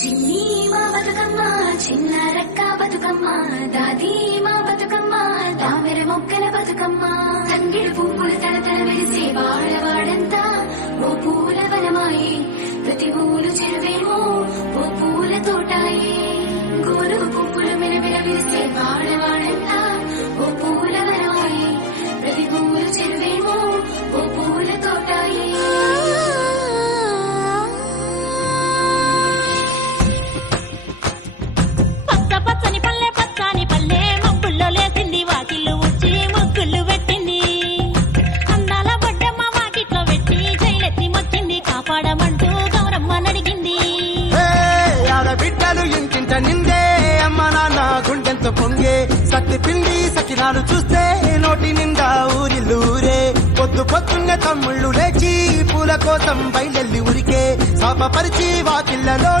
చిన్ని మా బతుకమ్మ చిన్న రక్క బతుకమ్మ దాది మా బతుకమ్మ దామెర మొక్కల బతుకమ్మ తంగిడు పువ్వులు తలతల వెలిసే వాడవాడంతా ఓ పూల వనమాయే ప్రతి ఊరు చెరువేమో ఓ పూల తోటాయే గోరు పువ్వులు మెలమెల విరిసే వాడవాడంతా ఓ పూల వనమాయే ప్రతి ఊరు చెరువేమో ఓ పూల తోటాయే నిందే అమ్మ నాన్న గుండెంతో పొంగే సత్తి పిండి సకినాలు చూస్తే నోటి నిండా ఊరిల్లూరే పొద్దు పొద్దున్నే తమ్ముళ్ళు లేచి పూల కోసం బయలెల్లి ఉరికే శాపపరిచి వాకిళ్లలో